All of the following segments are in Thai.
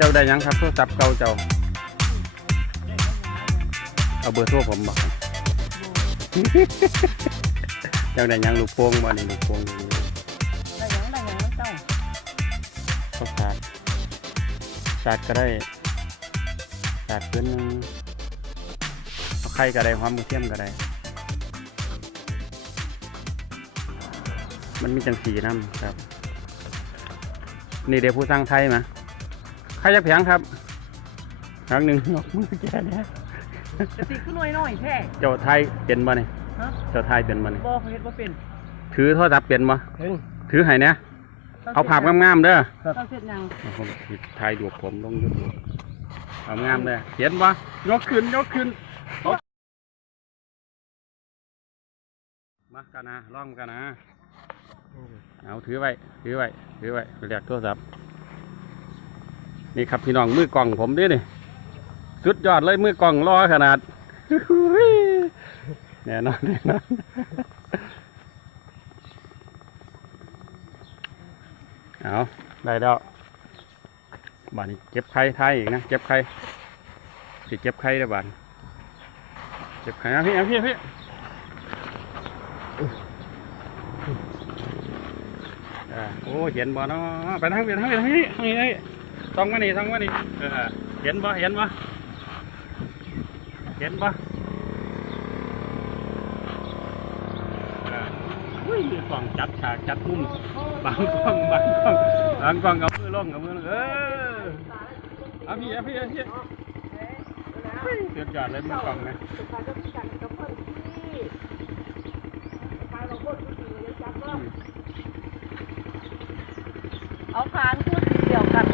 เจ้าได้ยังครับโทรศัพท์เก่าเจ้า เอาเบอร์โทรผมบอกเจ้าได้ยังลูกโป่งบ่นี่ลูกโป่งได้ยังได้ยังเจ้าเขาสาดสาดก็ได้สาดเพื่อนนึงเอาไข่ก็ได้หอมมือเทียมก็ได้ มันมีจังสีน้ำครับ นี่เดี๋ยวผู้สร้างไทยมา ใครจะแพงครับครั้งหนึ่งยกมือแก่เนี่ยจะติขึ้นหน่อยหน่อยแท้เจ้าไทยเป็นบ่เนี่ยฮะเจ้าไทยเป็นบ่เนี่ยบ่เฮ็ดบ่เป็น ถือโทรศัพท์เป็นบ่เฮ้ยถือให้เนี่ยเอาภาพงามๆเด้อต้องเสร็จยังผมสิถ่ายดูปผมลงยูทูบเอางามเลยเห็นบ่ยกขึ้นยกขึ้นเอามากันนะล่องกันนะเอาถือไว้ถือไว้ถือไว้เรียกโทรศัพท์ นี่ครับพี่น้องมือกล่องผมด้วยนี่สุดยอดเลยมือกล่องรอขนาดแน่นอนแน่นอนเอาได้แล้วบานนี้เก็บไข่ไทยอีกนะเก็บไข่สิเก็บไข่ได้บานเก็บไข่นะพี่เอาพี่เอาพี่อ่โอ้เห็นบ่เนาะไปทางไปทางไปทางนี้ทางนี้ทางนี้ ต้องมานี่ต้องมานี่เออเห็นบ่เห็นบ่เห็นบ่อุ้ยกล่องจัดฉากจัดมุมบางกล้องบางกล้องบางกล้องเอามือลงเอามือลงเออเอาพี่เอาพี่เอาพี่เฮ้ยสุดยอดเลยมือกล้องนะเอาคานพูดเดียวกัน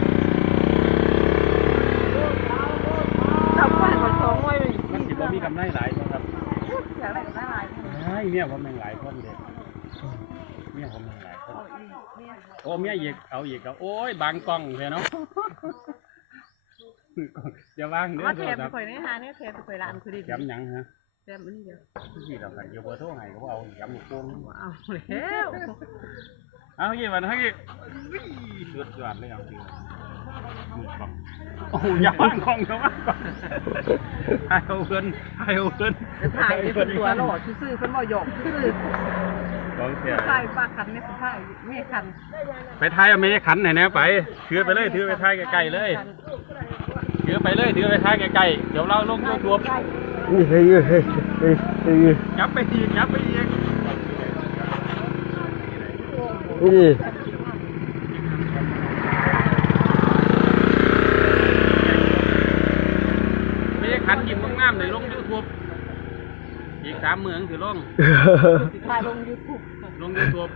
ทำบ้านของสองไว้เลย มันสิบ่มีกำไรหลายบ่ครับ อยากได้ก็ได้หลาย ใช่เมียผมแม่งหลายคนเด็กเมียผมแม่งหลายคนเอาอีกเนี่ยโอ้เมียอีกเอาอีกเอาโอ้ยบางกล้องเลยเนาะอย่าวางเด้อมาโทแถรมศัพท์ข่อยในหาเนี่ยแถมข่อยร้านคือดีแถมหยังฮะแถมอันนี้เดียวที่เรากันเดี๋ยวเบอร์โทรให้ก็บ่เอาแถมลูกโป่งเอาแล้วเอากี่วันให้กี่สุดยอดเลยเอาจริง มือกล้องโอ้ยอย่าวางกล้องอย่าวางกล้องให้เอาเงินให้เอาเงินจะถ่ายในเป็นตัวหล่อซื่อๆเพิ่นบ่หยอกซื่อของเสียๆถ่ายปากคันเนี่ยถ่ายแม่คัน ไปทายเอาไม่ขันไหนนะไปถือไปเลยถือไปทายใกล้ๆเลยถือไปเลยถือไปทายใกล้ๆเดี๋ยวเราลงยูทูบนี่เฮ้ยเฮ้ยเฮ้ยเฮ้ยยับไปอีกยับไปอีกนี่ ไม่ใช่ขันยิ้มงามๆเลยลงยูทูบ อีกสามเมืองถือลงถ่ายลง YouTube ลงยูทูบ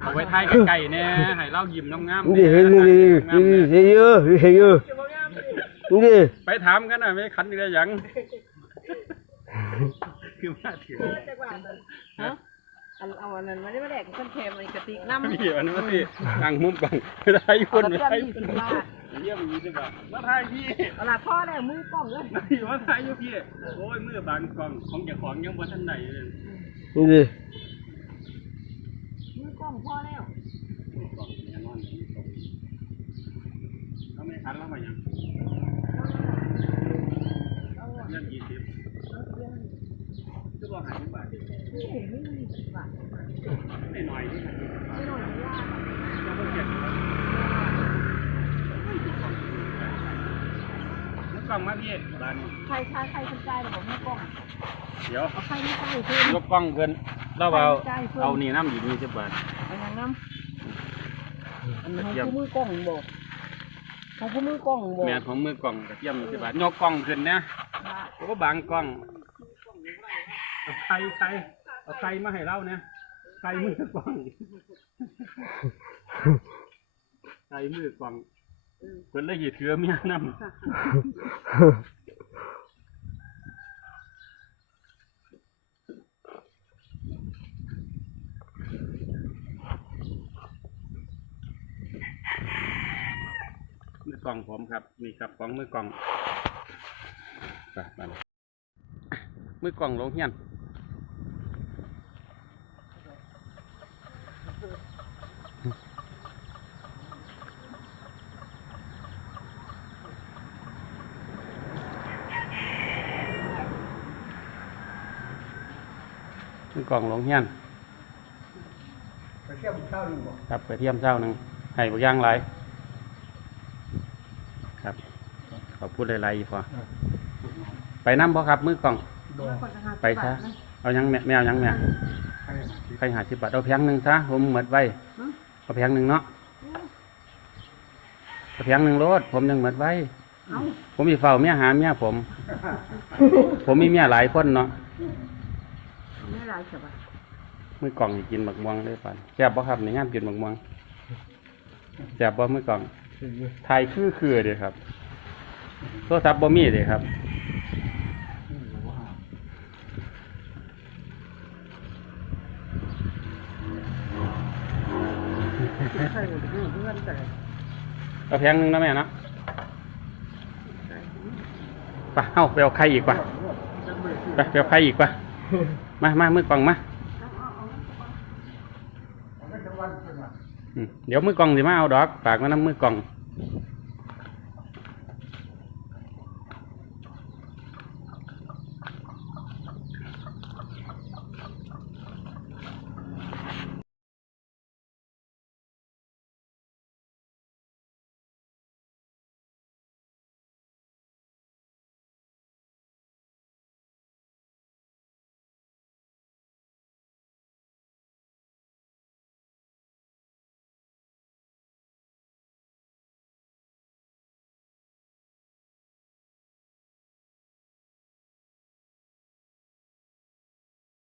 เอาไปทายใกล้ๆเนี่ยให้เรายิ้มงามๆนี่เฮ้ยนี่นี่นี่เฮ้ยเฮ้ยเฮ้ยนี่ไปถามกันนะไม่ขันอะไรยังคือมาถือฮะ อันเอาอันนั้นมาได้มาแดกกับแถมไอ้กระติกน้ำพี่อันนั้นมาสินั่งมุมบังไม่ได้คนไม่ได้เอาละเพื่อนมีสิบบาทเยี่ยมยี่สิบบาทมาทายพี่เอาล่ะพ่อแล้วมือกล้องเลยพี่มาทายอยู่พี่โอ้ยมือบางกล่องของเจ้าของยังบ่ทันไหนเลยนี่มือกล้องพ่อแล้วกล่องยังนอนอยู่ตรงเขาไม่ทันแล้วมายังเงินยี่สิบจะบอกหายบาทเดียว นี่ไม่มีสิบบาท ไม่หน่อยนี่ ไม่หน่อยว่า จะเพิ่งเกล้องมาพี่บ้านใครใครใครสนใจเราบอกมือกล้อง เดี๋ยวเอาใครไม่ใกล้เพิ่มยกกล้องเกินเราเอาเอานี่น้ำอยู่นี่สิบบาทเอาอย่างน้ำอันนี้ของมือกล้องบอกของผู้มือกล้องบอกแม่ของมือกล่องกระเทียมสิบบาทยกกล้องขึ้นนะโอ้บางกล้องเอาใครใครเอาใครมาให้เราเนี่ย ใครมือกล้องใครมือกล้องเพิ่นเลยหยิบถือเมียนำมือกล่องผมครับ นี่ครับของมือกล่องไปมาเลยมือกล่องลงเฮียน มือกล่องลงเฮียนไปเที่ยวเช้าหนึ่งบ่ครับไปเทียมเจ้าหนึ่งให้บกอย่างไรครับ ขอพูดหลายๆอีกพอไปน้ำบ่ครับ มือกล่องบ่ไปซะเอาหยังแม่แมวยังแม่ใครหาที่ใครหาสิบบาทเอาแพงหนึ่งซะผมหมดไว้เอาแพงหนึ่งเนาะเอาแพงหนึ่งรถผมยังหมดไว้เอาผมมีเฝ้าเมียหาเมียผม ผมมีเมียหลายคนเนาะไม่ หลายฉบับมือกล่องสิกินบักม่วงได้ปันแซ่บบ่ครับในงานกินบักม่วงแซ่บบ่มือกล่องไทยคือคือเด้ครับโทรศัพท์บ่มีเด้ครับใช่เพื่อนเพื่อนแต่เอาแพงหนึ่งนะแม่เนาะไปเอ้าไปเอาไข่อีกป่ะไปไปเอาไข่อีกป่ะ มามามือกล่องมาเดี๋ยวมือกล่องสิมาเอาดอกฝากมาน้ำมือกล่อง